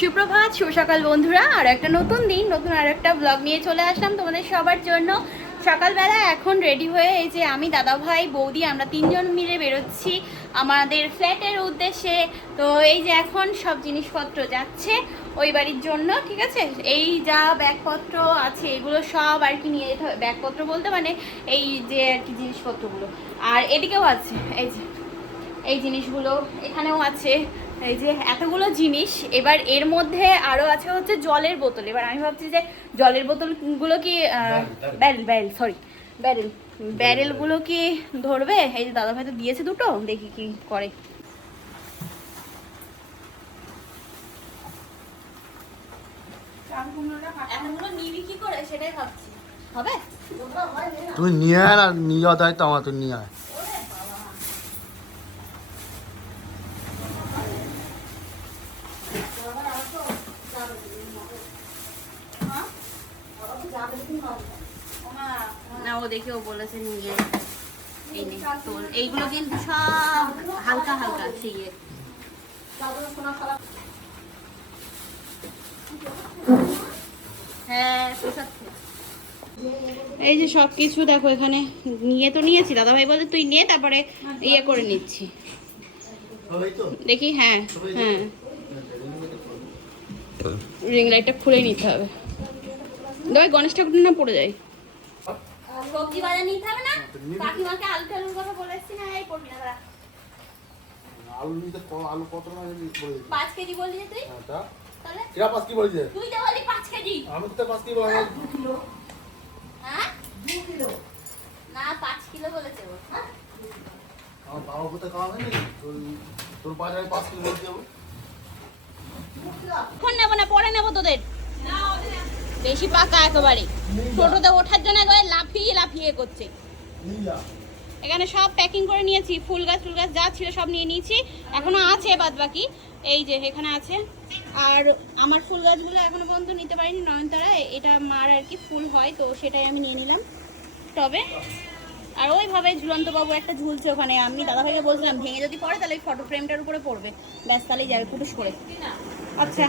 সুপ্রভাত, শুভ সকাল বন্ধুরা। আর একটা নতুন দিন, নতুন আর একটা ব্লগ নিয়ে চলে আসলাম তোমাদের সবার জন্য। সকালবেলা এখন রেডি হয়ে এই যে আমি, দাদা ভাই, বৌদি, আমরা তিনজন মিলে বেরোচ্ছি আমাদের ফ্ল্যাটের উদ্দেশ্যে। তো এই যে এখন সব জিনিসপত্র যাচ্ছে ওই বাড়ির জন্য, ঠিক আছে? এই যা ব্যাগপত্র আছে, এগুলো সব আর কি নিয়ে যেতে হবে। ব্যাগপত্র বলতে মানে এই যে আর কি জিনিসপত্রগুলো। আর এদিকেও আছে, এই যে, এই জিনিসগুলো এখানেও আছে। এই যে এতগুলো জিনিস এবার এর মধ্যে আরও আছে হচ্ছে জলের বোতল। এবার আমি ভাবছি যে জলের বোতলগুলো কি ব্যারেল ব্যারেল। সরি ব্যারেল ব্যারেলগুলো কি ধরবে? এই যে দাদা ভাই তো দিয়েছে দুটো দেখি কি করে। এতগুলো নিবি কি করে? সেটাই ভাবছি। হবে? তুই নিয়ে আয় না নিয়ে দায়িত্ব আমার তুই নিয়ে আয়। দেখে ও বলেছে নিয়ে এই এইগুলো কিন্তু সব হালকা হালকা ইয়ে। হ্যাঁ। এই যে সব কিছু দেখো এখানে নিয়ে তো নিয়েছি দাদা ভাই বলে তুই নিয়ে তারপরে ইয়ে করে নিচ্ছি। দেখি হ্যাঁ হ্যাঁ। রিং লাইটটা খুলে নিতে হবে। দাদা গণেশ ঠাকুর না পড়ে যায়? সবজি বাজার নিতে হবে না? কাকিমাকে আলু টালুর কথা বলেছি না এই পড়বি না। আলু নিতে ক- আলু কত বলে কেজি বললি তুই? হ্যাঁ, তাহলে? এরা পাঁচ কি বলেছে তুই তো বললি পাঁচ কেজি। আমি তো পাঁচ কি বললাম হ্যাঁ? না পাঁচ কিলো বলেছে ও হ্যাঁ? আমার বাবা কোথায় খাওয়া হয়নি? তোর তোর বাজারে পাঁচ কিলো বলতে যাব এখন নেব না পরে নেব তোদের। বেশি পাকা একেবারে। টোটোতে ওঠার জন্য একবারে লাফিয়ে লাফিয়ে করছে। এখানে সব প্যাকিং করে নিয়েছি, ফুল গাছ ফুল গাছ যা ছিল সব নিয়ে নিয়েছি। এখনও আছে বাদ বাকি এই যে এখানে আছে। আর আমার ফুল গাছগুলো এখনও পর্যন্ত নিতে পারিনি নয়নতারা। এটা মার আর কি ফুল হয়, তো সেটাই আমি নিয়ে নিলাম। তবে আর ওইভাবে ঝুলন্ত বাবু একটা ঝুলছে ওখানে। আমি দাদাভাইকে বলছিলাম ভেঙে যদি পড়ে তাহলে ওই ফটো ফ্রেমটার উপরে পড়বে। ব্যাস তাহলেই যাবে পুটুস করে। আচ্ছা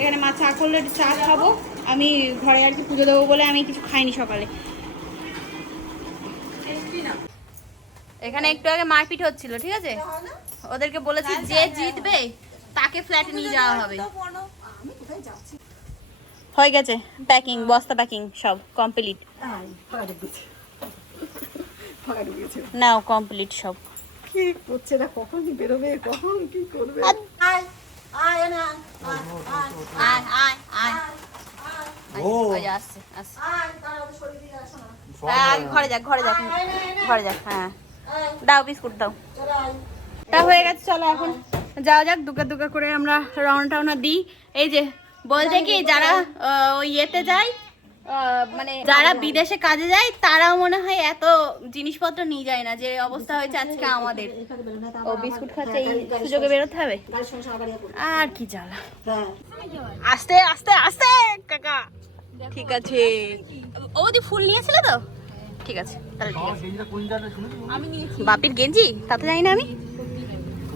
এখানে মা চা করলে চা খাব। আমি ঘরে আর কি পুজো দেবো বলে আমি কিছু খাইনি সকালে। এখানে একটু আগে মারপিট হচ্ছিল ঠিক আছে? ওদেরকে বলেছি যে জিতবে তাকে ফ্ল্যাটে নিয়ে যাওয়া হবে। হয়ে গেছে প্যাকিং বস্তা প্যাকিং সব কমপ্লিট নাও কমপ্লিট সব কি করছে না কখন বেরোবে কখন কি করবে আয় আয় আয় আয় ও। আসছে আসছে হ্যাঁ, ঘরে যাক ঘরে যাক ঘরে যাক হ্যাঁ দাও বিস্কুট দাও তা হয়ে গেছে চলো এখন যাওয়া যাক দুকা দুকা করে আমরা রওনা টাউনা দিই এই যে বলছে কি যারা ওই ইয়েতে যায় মানে যারা বিদেশে কাজে যায় তারাও মনে হয় এত জিনিসপত্র নিয়ে যায় না যে অবস্থা হয়েছে আজকে আমাদের। ও বিস্কুট খাচ্ছে এই সুযোগে বেরোতে হবে? আর কি জ্বালা। আস্তে আস্তে আস্তে কাকা। ঠিক আছে। ও দি ফুল নিয়েছিল তো? ঠিক আছে তাহলে ঠিক আছে। সেইটা কোন বাপির গেঞ্জি? তাতে জানি না আমি?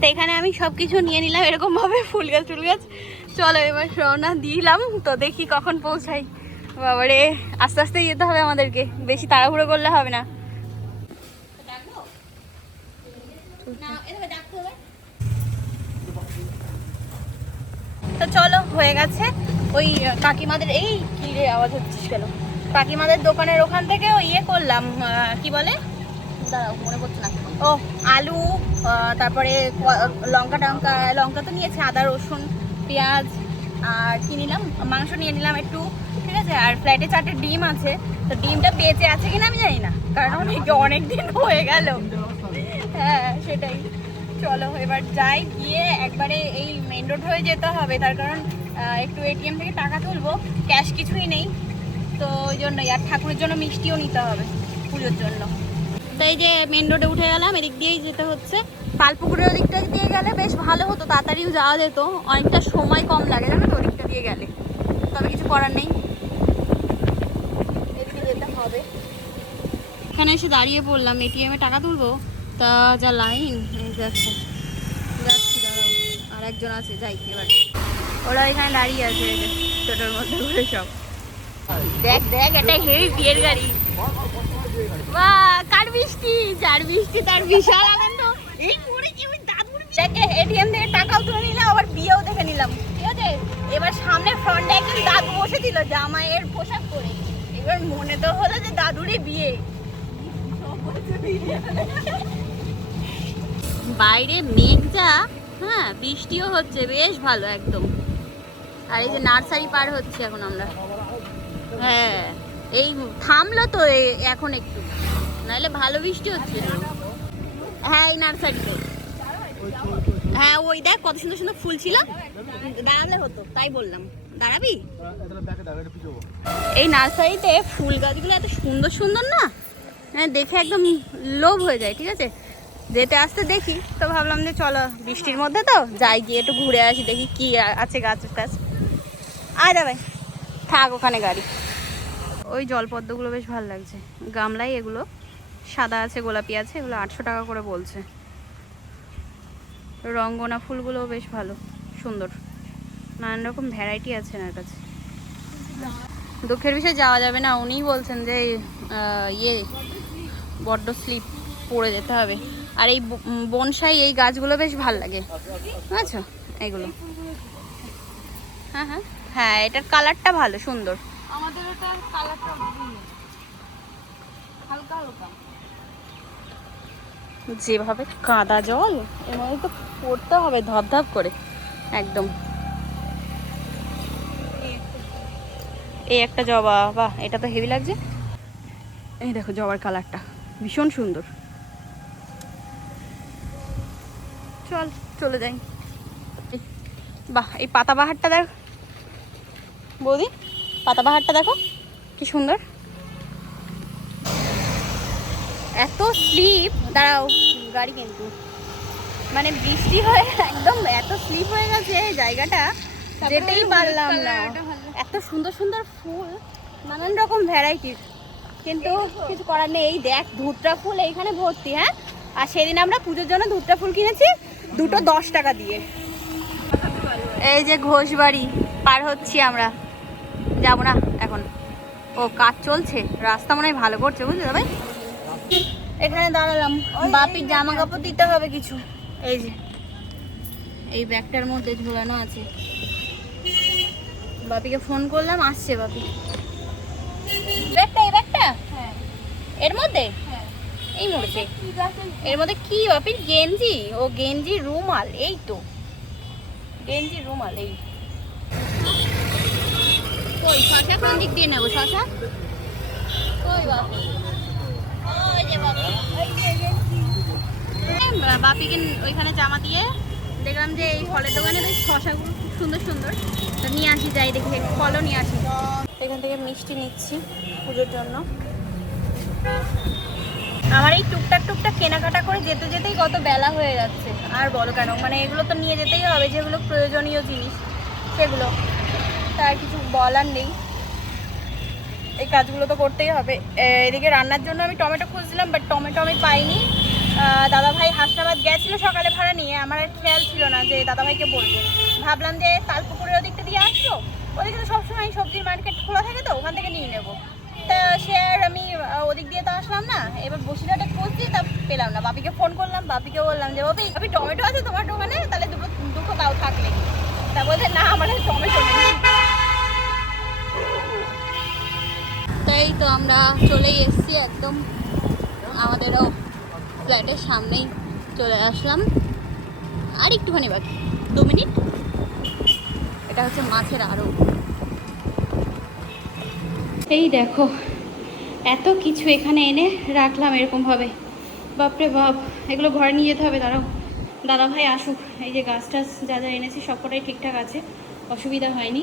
তো এখানে আমি সব কিছু নিয়ে নিলাম এরকম ভাবে ফুল গাছ টুল গাছ। চলো এবার রওনা দিলাম তো দেখি কখন পৌঁছাই। বাবারে, আস্তে আস্তে যেতে হবে আমাদেরকে। বেশি তাড়াহুড়ো করলে হবে না। তো চলো, হয়ে গেছে। ওই কাকিমাদের, এই কি রে আওয়াজ হচ্ছিস কেন? কাকিমাদের দোকানের ওখান থেকে ওই ইয়ে করলাম কি বলে? মনে পড়ছে না। ও, আলু তারপরে লঙ্কা টঙ্কা, লঙ্কা তো নিয়েছে, আদা, রসুন, পেঁয়াজ, আর কি নিলাম? মাংস নিয়ে নিলাম একটু। ঠিক আছে? আর ফ্ল্যাটে চারটে ডিম আছে। তো ডিমটা বেঁচে আছে কিনা আমি জানি না। কারণ অনেক অনেক দিন হয়ে গেল। হ্যাঁ সেটাই। চলো এবার যাই। গিয়ে একবারে এই মেন রোড হয়ে যেতে হবে। তার কারণ একটু এটিএম থেকে টাকা তুলবো। ক্যাশ কিছুই নেই। তো ওই জন্যই। আর ঠাকুরের জন্য মিষ্টিও নিতে হবে পুজোর জন্য। তো এই যে মেন রোডে উঠে গেলাম। এদিক দিয়েই যেতে হচ্ছে। পালপুকুরের ওদিকটা দিয়ে গেলে বেশ ভালো হতো। তাড়াতাড়িও যাওয়া যেত। অনেকটা সময় কম লাগে। জানো তো ওদিকটা দিয়ে গেলে। তবে কিছু করার নেই। হবে। এখানে এসে দাঁড়িয়ে পড়লাম এটিএমে টাকা তুলবো? তা যা লাইন দেখো যাচ্ছি, দাঁড়াও। আর একজন আছে, যাই, এবার। ওরা এখানে দাঁড়িয়ে আছে টোটোর মধ্যে করে সব। দেখ দেখ এটা হেভি বিয়ের গাড়ি। বাহ কার বৃষ্টি? যার বৃষ্টি, তার বিশাল আনন্দ। এই মরেছি আমি দাদুর দেখে এটিএম থেকে টাকাও তুলে নিলাম, আবার বিয়েও দেখে নিলাম। ঠিক আছে? এবার সামনে ফ্রন্টে একজন দাদু বসেছিল জামাইয়ের পোশাক পরে। এবার মনে তো হলো যে দাদুরই বিয়ে। বাইরে মেঘ যা হ্যাঁ বৃষ্টিও হচ্ছে, বেশ ভালো একদম। আর এই যে নার্সারি পার হচ্ছে এখন আমরা। হ্যাঁ এই থামলো তো এখন একটু। নাহলে ভালো বৃষ্টি হচ্ছে। হ্যাঁ এই নার্সারিতে। হ্যাঁ ওই দেখ কত সুন্দর সুন্দর ফুল ছিল। দাঁড়ালে হতো, তাই বললাম। দাঁড়াবি? এই নার্সারিতে ফুল গাছগুলো এত সুন্দর সুন্দর না? হ্যাঁ দেখে একদম লোভ হয়ে যায়, ঠিক আছে? যেতে আসতে দেখি, তো ভাবলাম যে চলো বৃষ্টির মধ্যে তো যাই, গিয়ে একটু ঘুরে আসি, দেখি কি আছে গাছ টাছ। আয় যাবে থাক ওখানে গাড়ি। ওই জলপদ্মগুলো বেশ ভালো লাগছে। গামলাই এগুলো, সাদা আছে, গোলাপি আছে, এগুলো আটশো টাকা করে বলছে। রঙ্গনা ফুলগুলোও বেশ ভালো, সুন্দর। নানান রকম ভ্যারাইটি আছে এনার কাছে। দুঃখের বিষয়ে যাওয়া যাবে না। উনিই বলছেন যে ইয়ে বড্ড স্লিপ পড়ে যেতে হবে। আর এই বনসাই এই গাছগুলো বেশ ভালো লাগে। বুঝেছ? এইগুলো হ্যাঁ হ্যাঁ। হ্যাঁ এটার কালারটা ভালো সুন্দর। আমাদের ওটার কালারটা হালকা হালকা। যেভাবে কাদা জল মধ্যে তো পড়তে হবে ধপধপ করে। একদম। এই একটা জবা বাহ এটা তো হেভি লাগছে। এই দেখো জবার কালারটা ভীষণ সুন্দর। চল চলে যাই। বাহ এই পাতাবাহারটা দেখ। বৌদি পাতাবাহারটা দেখো কি সুন্দর। এত স্লিপ দাঁড়াও গাড়ি কিন্তু। মানে বৃষ্টি হয়ে একদম এত স্লিপ হয়ে গেছে এই জায়গাটা যেতেই পারলাম না। এত সুন্দর সুন্দর ফুল, নানান রকম ভ্যারাইটির কিন্তু কিছু করার নেই। এই দেখ, ধুতরা ফুল এইখানে ভর্তি হ্যাঁ? আর সেদিন আমরা পুজোর জন্য ধুতরা ফুল কিনেছি, দুটো দশ টাকা দিয়ে। এই যে ঘোষবাড়ি, পার হচ্ছি আমরা। যাব না এখন। ও, কাজ চলছে। রাস্তা মনে হয় ভালো করছে, বুঝলে ভাই এখানে দাঁড়ালাম। বাপির জামা কাপড় দিতে হবে কিছু। এই যে, এই ব্যাগটার মধ্যে ঝোলানো আছে। বাপিকে ফোন করলাম আসছে বাপি। ব্যাগটা এই ব্যাগটা? হ্যাঁ। এর মধ্যে? হ্যাঁ। এই মধ্যে এর মধ্যে কি বাপির? গেঞ্জি। ও গেঞ্জি রুমাল এই তো। গেঞ্জি রুমাল এই। কই শশা কোন দিক দিয়ে নেব শশা? কই বাপি? ওই যে বাপি। বাপিকে ওইখানে জামা দিয়ে দেখলাম যে এই ফলের দোকানে বেশ শশাগুলো সুন্দর সুন্দর। তো নিয়ে আসি, যাই দেখি, ফলও নিয়ে আসি। এখান থেকে মিষ্টি নিচ্ছি পুজোর জন্য। আমার এই টুকটাক টুকটাক কেনাকাটা করে যেতে যেতেই কত বেলা হয়ে যাচ্ছে। আর বলো কেন মানে এগুলো তো নিয়ে যেতেই হবে, যেগুলো প্রয়োজনীয় জিনিস, সেগুলো। তার কিছু বলার নেই। এই কাজগুলো তো করতেই হবে। এদিকে রান্নার জন্য আমি টমেটো খুঁজছিলাম বাট টমেটো আমি পাইনি। দাদাভাই হাসনাবাদ গেছিল সকালে ভাড়া নিয়ে। আমার আর খেয়াল ছিল না যে দাদাভাইকে বলব। ভাবলাম যে তালপুকুরের ওদিকটা দিয়ে আসব। ওদিকে তো সবসময় সবজির মার্কেট খোলা থাকে তো, ওখান থেকে নিয়ে নেব। তা সে আর আমি ওদিক দিয়ে তো আসলাম না, এবার বসিরহাটে খুঁজছি, তা পেলাম না। বাপিকে ফোন করলাম বাপিকে বললাম যে, বাপি বাপি, টমেটো আছে তোমার দোকানে? তাহলে দুটো দুটো দাও থাকলে। তা বলছে, না, আমার টমেটো নেই। তাই তো আমরা চলেই এসেছি একদম আমাদেরও ফ্ল্যাটের সামনেই চলে আসলাম। আর একটুখানি বাকি, দু মিনিট। এটা হচ্ছে মাছের আরও এই দেখো, এত কিছু এখানে এনে রাখলাম এরকমভাবে। বাপরে বাপ, এগুলো ঘরে নিয়ে যেতে হবে, দাঁড়াও। দাদা ভাই আসুক, এই যে গাছ টাছ যা যা এনেছি সবকটাই ঠিকঠাক আছে, অসুবিধা হয়নি।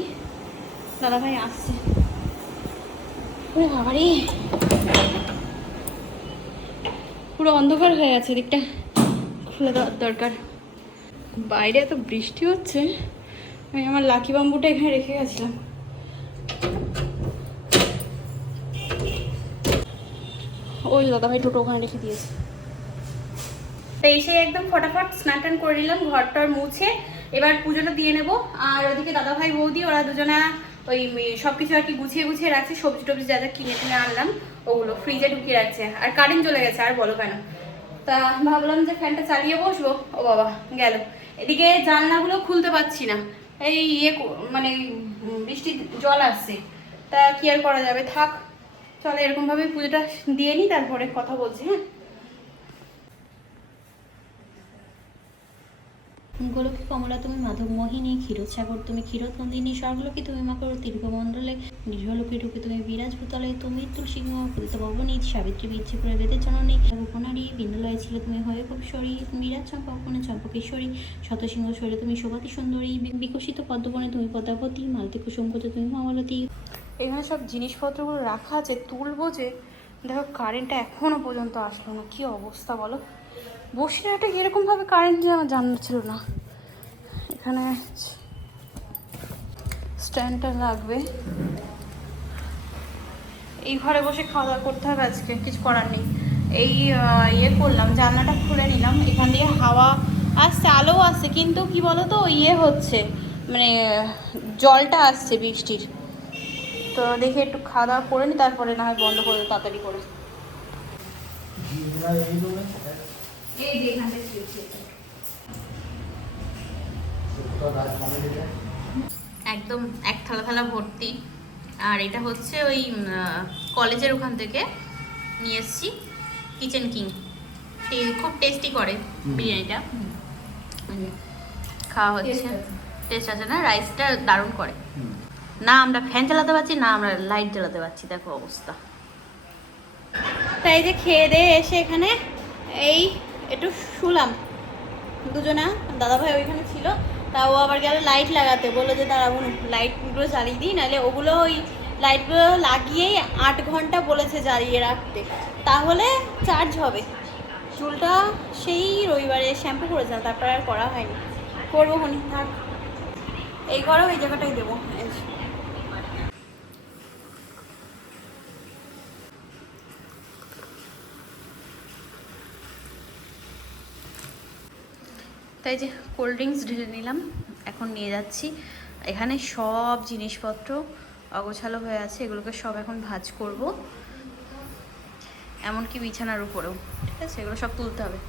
দাদা ভাই আসছে। ওরে পুরো অন্ধকার হয়ে গেছে, দিকটা খুলে দেওয়ার দরকার। বাইরে এত বৃষ্টি হচ্ছে। আমি আমার লাকি বাম্বুটা এখানে রেখে গেছিলাম। ওই দাদা ভাই টোটো ওখানে রেখে দিয়েছে। তো এসে একদম ফটাফট স্নান টান করে নিলাম, ঘরটার মুছে এবার পুজোটা দিয়ে নেব। আর ওদিকে দাদা ভাই বৌদি, ওরা দুজনা ওই সব কিছু আর কি গুছিয়ে গুছিয়ে রাখছে, সবজি টবজি যা যা কিনে কিনে আনলাম, ওগুলো ফ্রিজে ঢুকিয়ে রাখছে। আর কারেন্ট চলে গেছে, আর বলো কেন? তা ভাবলাম যে ফ্যানটা চালিয়ে বসবো। ও বাবা, গেল। এদিকে জানলাগুলো খুলতে পারছি না। এই ইয়ে মানে বৃষ্টি জল আসছে। তা কি আর করা যাবে? থাক, চলো এরকমভাবে পুজোটা দিয়ে নিই তারপরে কথা বলছি হ্যাঁ? গোলকে কমলা, তুমি মাধব মোহিনী, ক্ষীরোদ সাগর, তুমি ক্ষীরোদ নন্দিনী, স্বর্গলোকে, তুমি মাকর দীর্ঘমণ্ডলে গৃহলোকে ঢুকে তুমি বিরাজ ভূতলে তুমি তুলসী পতিত ভবনী, সাবিত্রী বিচ্ছে করে বেদের জননী উপনারী বিন্দুলয়ে ছিল তুমি হয়ে কবিশ্বরী বিরাজ চম্পকনে চম্পকেশ্বরী, শতসিংহ শরীরে তুমি শোভাতি সুন্দরী বিকশিত পদ্মবনে তুমি পদ্মাবতী, মালতী কুসুমপতি তুমি মামলতী। এখানে সব জিনিসপত্রগুলো রাখা আছে, তুলবো যে, দেখো কারেন্টটা এখনও পর্যন্ত আসলো না, কি অবস্থা বলো? বসিরহাটে এরকমভাবে কারেন্ট যে আমার জানা ছিল না। এখানে স্ট্যান্ডটা লাগবে। এই ঘরে বসে খাওয়া দাওয়া করতে হবে আজকে, কিছু করার নেই। এই ইয়ে করলাম, জানলাটা খুলে নিলাম। এখান দিয়ে হাওয়া আসছে আলো আসছে, কিন্তু কি বলতো ইয়ে হচ্ছে মানে জলটা আসছে বৃষ্টির। তো দেখি একটু খাওয়া দাওয়া করে নি, তারপরে না হয় বন্ধ করে তাড়াতাড়ি করে। এই যে একদম এক থালা থালা ভর্তি। আর এটা হচ্ছে ওই কলেজের ওখান থেকে নিয়ে এসেছি কিচেন কিং খুব টেস্টি করে বিরিয়ানিটা। খাওয়া হচ্ছে। টেস্ট আছে। না? রাইসটা দারুণ করে। না আমরা ফ্যান চালাতে পারছি না আমরা লাইট জ্বালাতে পারছি। দেখো অবস্থা। তাই যে খেয়ে দিয়ে এসে এখানে এই একটু শুলাম। দুজনা, দাদাভাই ওইখানে ছিল, তা ও আবার গেল লাইট লাগাতে। বলল যে দাঁড়াবো লাইটগুলো জ্বালিয়ে দিই, নাহলে ওগুলো ওই লাইটগুলো লাগিয়েই আট ঘণ্টা বলেছে জ্বালিয়ে রাখতে। তাহলে চার্জ হবে। চুলটা সেই রবিবারে শ্যাম্পু করেছিলাম, তারপর আর করা হয়নি। করব হনি থাক। এই ঘরেও এই জায়গাটাই দেবো এই যে। তাই যে কোল্ড ড্রিঙ্কস ঢেলে নিলাম এখন নিয়ে যাচ্ছি। এখানে সব জিনিসপত্র অগোছালো হয়ে আছে এগুলোকে সব এখন ভাজ করব। এমনকি বিছানার উপরেও ঠিক আছে? এগুলো সব তুলতে হবে।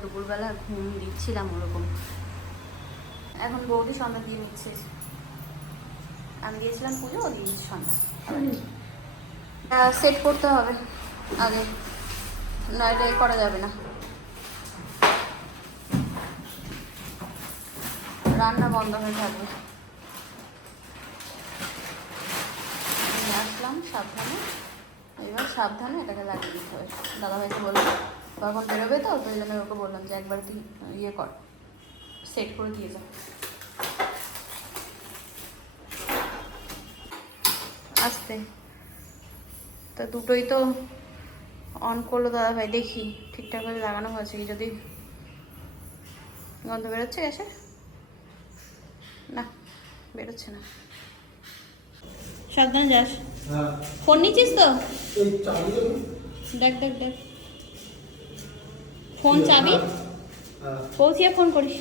দুপুরবেলা ঘুম দিচ্ছিলাম ওরকম। এখন বৌদি সন্ধ্যা দিয়ে নিচ্ছে। আমি দিয়েছিলাম পুজো ও দিয়ে দিচ্ছে সন্ধ্যা সেট করতে হবে আগে। নয়টা করা যাবে না। রান্না বন্ধ হয়ে থাকবে। আসলাম সাবধানে। এবার সাবধানে এটাকে লাগিয়ে দিতে হবে। দাদা ভাইকে বললাম তখন বেরোবে তো তো জন্য ওকে বললাম যে একবার তুই ইয়ে কর, সেট করে দিয়ে যা। আসতে। তা দুটোই তো অন করল দাদা ভাই দেখি ঠিকঠাক করে লাগানো হয়েছে কি যদি গন্ধ বেরোচ্ছে গ্যাসে না বেরোচ্ছে না। সাবধানে যাস। ফোন নিচ্ছিস তো? দেখ দেখ দেখ। ফোন চাবি? পৌঁছিয়ে ফোন করিস।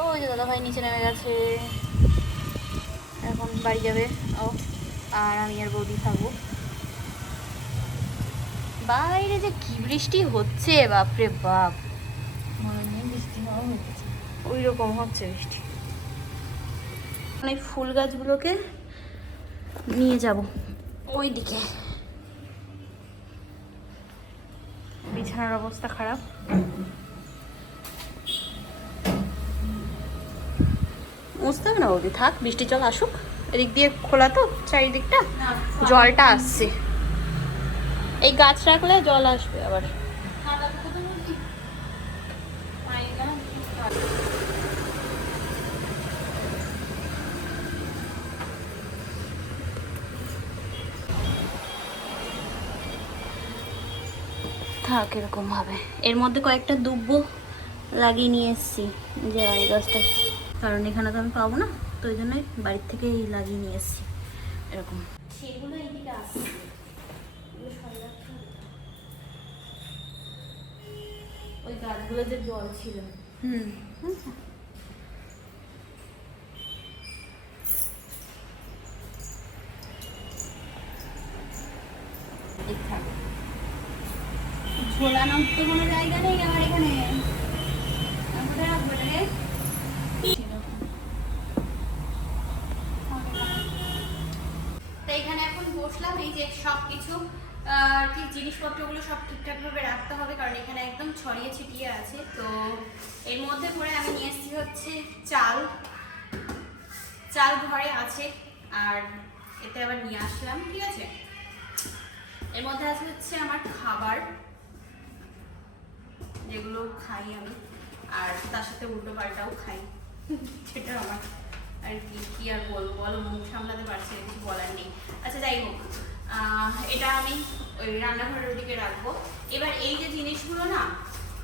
ও ওই যে দাদা ভাই নিচে নেমে গেছে। এখন বাড়ি যাবে। ও আর আমি আর বৌদি থাকব। বাইরে যে কি বৃষ্টি হচ্ছে বাপরে বাপ। বৃষ্টি হচ্ছে। ওই রকম হচ্ছে বৃষ্টি। এই ফুল গাছগুলোকে নিয়ে যাব। ওই দিকে বিছানার অবস্থা খারাপ। মুছতে হবে না বৌদি থাক বৃষ্টি জল আসুক। এদিক দিয়ে খোলা তো চারিদিকটা। জলটা আসছে। এই গাছ রাখলে জল আসবে আবার। থাক, এরকম ভাবে এর মধ্যে কয়েকটা দুব্বো লাগিয়ে নিয়ে এসেছি, যে এই গাছটা। কারণ এখানে তো আমি পাবো না, তো ওই জন্যই বাড়ির থেকেই লাগিয়ে নিয়ে এসেছি, এরকম। সেগুলো এইদিকে আসছে এগুলো সরে রাখতে হবে তো। ওই গাছগুলো যে জল ছিল। হুম। কোনো জায়গা নেই আমার এখানে। কোথায় রাখব এটাকে? তো এখানে এখন বসলাম এই যে সব কিছু আহ, ঠিক জিনিসপত্রগুলো সব ঠিকঠাকভাবে রাখতে হবে, কারণ এখানে একদম ছড়িয়ে ছিটিয়ে আছে। তো এর মধ্যে করে আমি নিয়ে এসেছি হচ্ছে চাল। চাল ঘরে আছে, আর এতে আবার নিয়ে আসলাম, ঠিক আছে? এর মধ্যে আছে হচ্ছে আমার খাবার, যেগুলো খাই আমি, আর তার সাথে উল্টো পাল্টাও খাই। সেটা আমার আর কি কি আর বলব? বলো, মুখ সামলাতে পারছি কিছু বলার নেই। আচ্ছা যাই হোক। এটা আমি ওই রান্নাঘরের ওদিকে রাখব। এবার এই যে জিনিসগুলো না,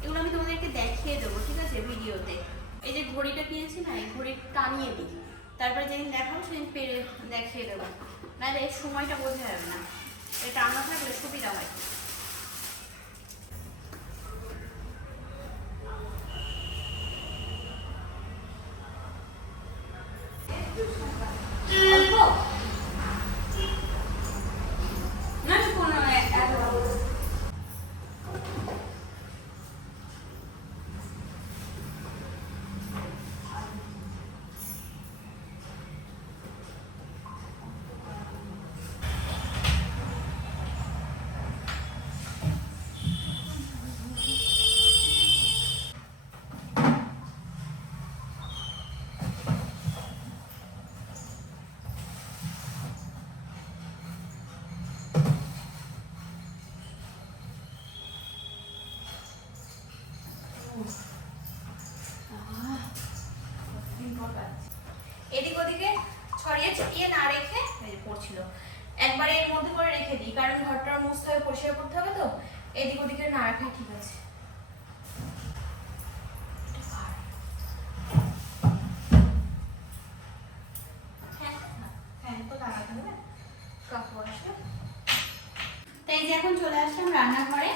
এগুলো আমি তোমাদেরকে দেখিয়ে দেবো, ঠিক আছে, ভিডিওতে। এই যে ঘড়িটা কিনেছি না, এই ঘড়ি টানিয়ে দিই। তারপরে যেদিন দেখাবো, সেদিন পেরে দেখিয়ে দেবো। নাহলে সময়টা বোঝা যাবে না। এটা টানা থাকলে সুবিধা হয়। একবারে এর মধ্যে করে রেখে দিই কারণ ঘরটার মুছতে হবে পরিষ্কার করতে হবে তো। এদিক ওদিকে না রাখাই ঠিক আছে। হ্যাঁ, হ্যাঁ, এই যে এখন চলে আসলাম রান্নাঘরে।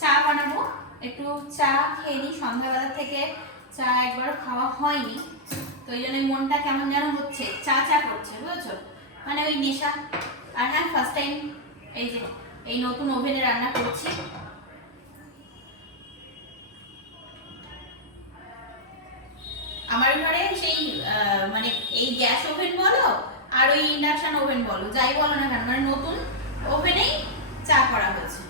চা বানাবো। একটু চা খেয়ে নিই। সন্ধ্যাবেলা থেকে চা একবার খাওয়া হয়নি। তো ওই জন্য মনটা কেমন যেন হচ্ছে। চা চা করছে বুঝেছ? মানে ওই নেশা। আর হ্যাঁ ফার্স্ট টাইম এই যে, এই নতুন ওভেনে রান্না করছি। আমার ঘরে সেই মানে এই গ্যাস ওভেন বলো আর ওই ইন্ডাকশন ওভেন বলো, যাই বলো না কেন মানে নতুন ওভেনেই চা করা হয়েছে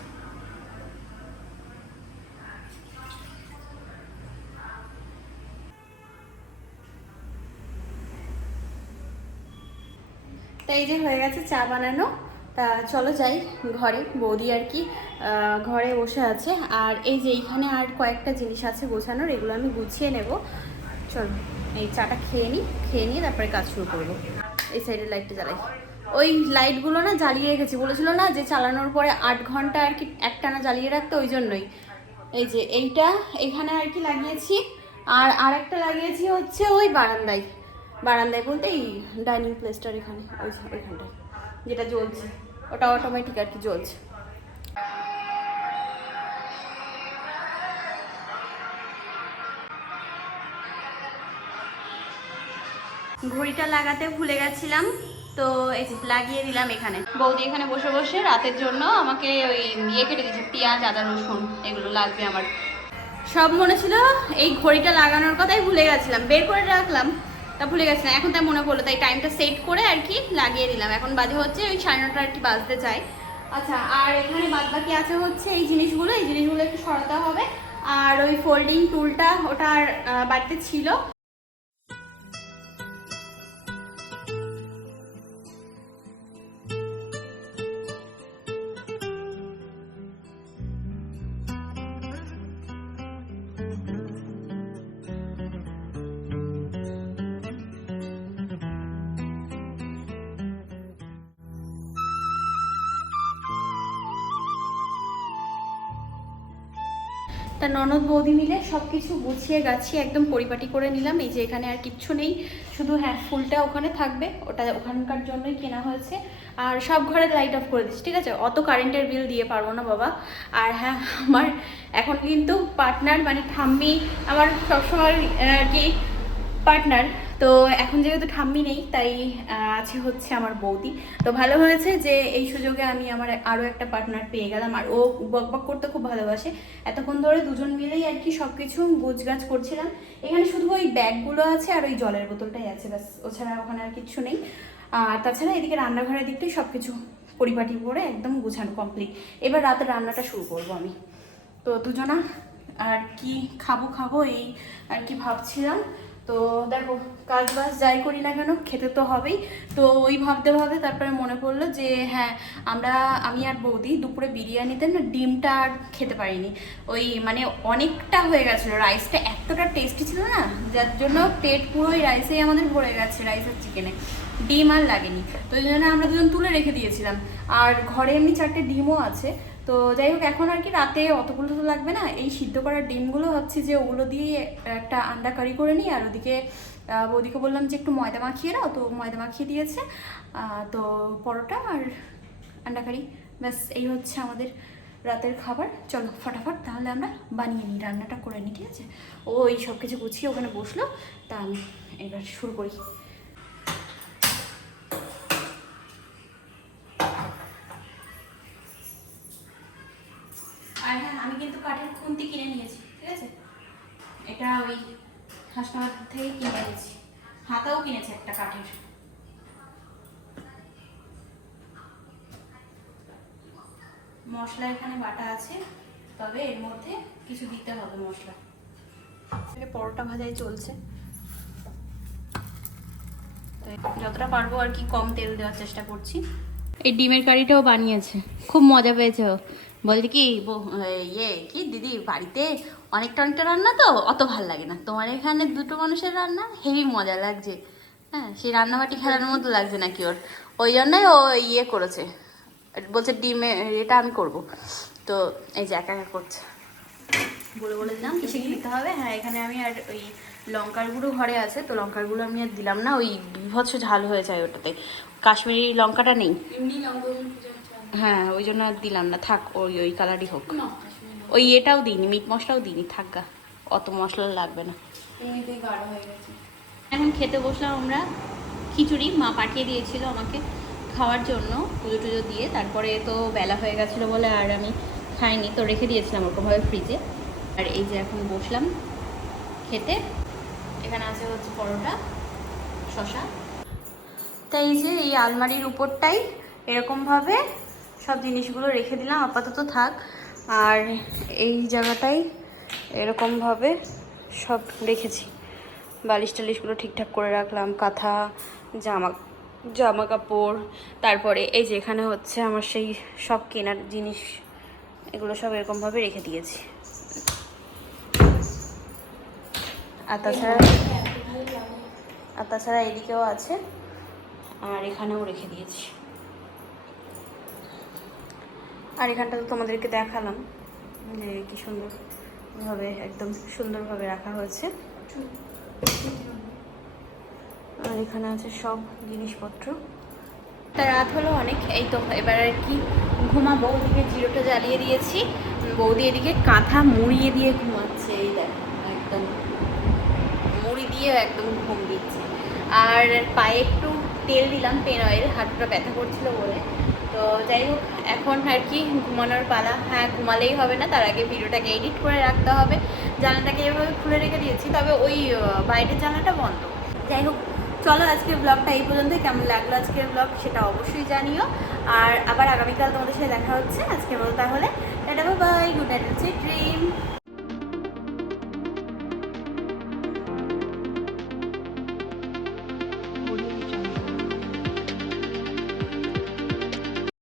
এই যে হয়ে গেছে চা বানানো। তা চলো যাই ঘরে, বৌদি আর কি ঘরে বসে আছে। আর এই যে এইখানে আর কয়েকটা জিনিস আছে গোছানোর, এগুলো আমি গুছিয়ে নেব। চলো, এই চাটা খেয়ে নিই খেয়ে নিয়ে তারপরে কাজ শুরু করব। এই সাইডের লাইটটা জ্বালাই। ওই লাইটগুলো না জ্বালিয়ে রেখেছি বলেছিল না যে চালানোর পরে আট ঘণ্টা আর কি একটানা জ্বালিয়ে রাখতে, ওই জন্যই। এই যে এইটা, এখানে আর কি লাগিয়েছি। আর আরেকটা লাগিয়েছি হচ্ছে ওই বারান্দায়। বারান্দায় বলতে এই ডাইনিং প্লেসটার এখানে, ওই ওইখানটায়, যেটা জ্বলছে। ওটা অটোমেটিক আর কি জ্বলছে। ঘড়িটা লাগাতে ভুলে গেছিলাম, তো এই লাগিয়ে দিলাম এখানে। বৌদি এখানে বসে বসে রাতের জন্য আমাকে ওই ইয়ে কেটে দিয়েছে, পেঁয়াজ, আদা, রসুন, এগুলো লাগবে আমার। সব মনে ছিল এই ঘড়িটা লাগানোর কথাই ভুলে গেছিলাম, বের করে রাখলাম। তা ভুলে গেছিলাম এখন তাই মনে পড়ল তাই টাইমটা সেট করে আর কি লাগিয়ে দিলাম। এখন বাজে হচ্ছে ওই সাড়ে নটা আর কি বাজতে চাই আচ্ছা আর এখানে বাদ বাকি আছে হচ্ছে এই জিনিসগুলো। এই জিনিসগুলো একটু সরাতে হবে। আর ওই ফোল্ডিং টুলটা ওটা আর, বাড়িতে ছিল। ননদ বৌদি মিলে সব কিছু গুছিয়ে গাছিয়ে একদম পরিপাটি করে নিলাম। এই যে এখানে আর কিচ্ছু নেই, শুধু হ্যাঁ ফুলটা ওখানে থাকবে, ওটা ওখানকার জন্যই কেনা হয়েছে। আর সব ঘরে লাইট অফ করে দিচ্ছি, ঠিক আছে? অত কারেন্টের বিল দিয়ে পারব না বাবা। আর হ্যাঁ আমার এখন কিন্তু পার্টনার মানে ঠাম্মি, আমার সবসময় আর কি পার্টনার তো এখন যেহেতু ঠাম্মি নেই, তাই আছে হচ্ছে আমার বৌদি। তো ভালো হয়েছে যে এই সুযোগে আমি আমার আরও একটা পার্টনার পেয়ে গেলাম। আর ও বক বক করতে খুব ভালোবাসে। এতক্ষণ ধরে দুজন মিলেই আর কি সব কিছু গোছগাছ করছিলাম। এখানে শুধু ওই ব্যাগগুলো আছে আর ওই জলের বোতলটাই আছে, ব্যাস। ওছাড়া ওখানে আর কিচ্ছু নেই। আর তাছাড়া এদিকে রান্নাঘরের দিকটাই সব কিছু পরিপাটি করে একদম গোছানো কমপ্লিট এবার রাতে রান্নাটা শুরু করব আমি। তো দুজনা আর কি খাব খাব এই আর কি ভাবছিলাম। তো দেখো, কাজ বাজ যাই করি না কেন, খেতে তো হবেই। তো ওই ভাবতে ভাবতে তারপরে মনে পড়ল যে হ্যাঁ আমরা, আমি আর বৌদি দুপুরে বিরিয়ানিতে না ডিমটা আর খেতে পারিনি। ওই মানে অনেকটা হয়ে গেছিল। রাইসটা এতটা টেস্টি ছিল না, যার জন্য পেট পুরো ওই রাইসেই আমাদের ভরে গেছে, রাইস আর চিকেনে। ডিম আর লাগেনি। তো ওই জন্য আমরা দুজন তুলে রেখে দিয়েছিলাম। আর ঘরে এমনি চারটে ডিমও আছে। তো যাই হোক, এখন আর কি রাতে অতগুলো তো লাগবে না। এই সিদ্ধ করা ডিমগুলো ভাবছি যে ওগুলো দিয়ে একটা আন্ডা কারি করে নিই। আর ওদিকে বৌদিকে বললাম যে একটু ময়দা মাখিয়ে দাও তো ময়দা মাখিয়ে দিয়েছে। তো পরোটা আর আন্ডা কারি। ব্যাস, এই হচ্ছে আমাদের রাতের খাবার। চলো, ফটাফট তাহলে আমরা বানিয়ে নিই, রান্নাটা করে নিই, ঠিক আছে? ও, এই সব কিছু গুছিয়ে ওখানে বসল। তা আমি এবার শুরু করি। আর হ্যাঁ আমি কিন্তু কাঠের খুন্তি কিনে নিয়েছি ঠিক আছে? এটা ওই হাসপাতাল থেকে কিনে নিয়েছি হাতাও কিনেছে একটা কাঠের। মশলা এখানে বাটা আছে তবে এর মধ্যে কিছু দিতে হবে মশলা। এখানে পরোটা ভাজাই চলছে। তো যতটা পারব আর কি কম তেল দেওয়ার চেষ্টা করছি। এই ডিমের কারিটাও বানিয়েছে। খুব মজা পেয়েছে ও। বলছে কি ইয়ে কি দিদি বাড়িতে অনেকটা অনেকটা রান্না তো? অত ভালো লাগে না। তোমার এখানে দুটো মানুষের রান্না হেভি মজা লাগছে। হ্যাঁ সেই রান্নাবাটি খেলার মতো লাগছে নাকি ওর? ওই জন্যই ও ইয়ে করেছে। বলছে ডিমে এটা আমি করব। তো এই যে একা একা করছে। বলে বলে দিলাম কিসে কি? দিতে হবে। হ্যাঁ এখানে আমি আর ওই লঙ্কার গুঁড়ো ঘরে আছে তো লঙ্কার গুঁড়ো আমি আর দিলাম না। ওই বিভৎস ঝাল হয়ে যায় ওটাতে। কাশ্মীরি লঙ্কাটা নেই। হ্যাঁ ওই জন্য আর দিলাম না। থাক ওই ওই কালারই হোক। ওই এটাও দিইনি মিট মশলাও দিইনি। থাক গা অত মশলা লাগবে না। এখন খেতে বসলাম আমরা। খিচুড়ি মা পাঠিয়ে দিয়েছিল আমাকে খাওয়ার জন্য পুজো টুজো দিয়ে। তারপরে তো বেলা হয়ে গেছিল বলে আর আমি খাইনি তো রেখে দিয়েছিলাম ওরকমভাবে ফ্রিজে আর এই যে এখন বসলাম খেতে। এখানে আছে হচ্ছে পরোটা শশা তাই এই যে এই আলমারির উপরটাই এরকমভাবে সব জিনিসগুলো রেখে দিলাম, আপাতত থাক। আর এই জায়গাটাই এরকমভাবে সব রেখেছি। বালিশ টালিশগুলো ঠিকঠাক করে রাখলাম, কাঁথা, জামা জামা কাপড় তারপরে এই যে এখানে হচ্ছে আমার সেই সব কেনার জিনিস, এগুলো সব এরকমভাবে রেখে দিয়েছি। আর তাছাড়া আর তাছাড়া এদিকেও আছে, আর এখানেও রেখে দিয়েছি। আর এখানটা তো তোমাদেরকে দেখালাম যে কি সুন্দরভাবে একদম সুন্দরভাবে রাখা হয়েছে। আর এখানে আছে সব জিনিসপত্র। তা রাত হলো অনেক, এই তো এবার আর কি ঘুমাবো। ওদিকে জিরোটা জ্বালিয়ে দিয়েছি। বৌদি এদিকে কাঁথা মুড়িয়ে দিয়ে ঘুমাচ্ছে, এই দেখ, একদম। মুড়ি দিয়ে একদম ঘুম দিচ্ছে। আর পায়ে একটু তেল দিলাম, পেন অয়েল হাতটা ব্যথা করছিল বলে। তো যাই হোক, এখন আর কি ঘুমানোর পালা। হ্যাঁ ঘুমালেই হবে না, তার আগে ভিডিওটাকে এডিট করে রাখতে হবে। জানালাটাকে এভাবে খুলে রেখে দিয়েছি, তবে ওই বাইরের জানালাটা বন্ধ। যাই হোক, চলো আজকের ব্লগটা এই পর্যন্তই। কেমন লাগল আজকের ব্লগ সেটা অবশ্যই জানিও। আর আবার আগামীকাল তোমাদের সাথে দেখা হচ্ছে আজকের মতো তাহলে। Tata bye good night dream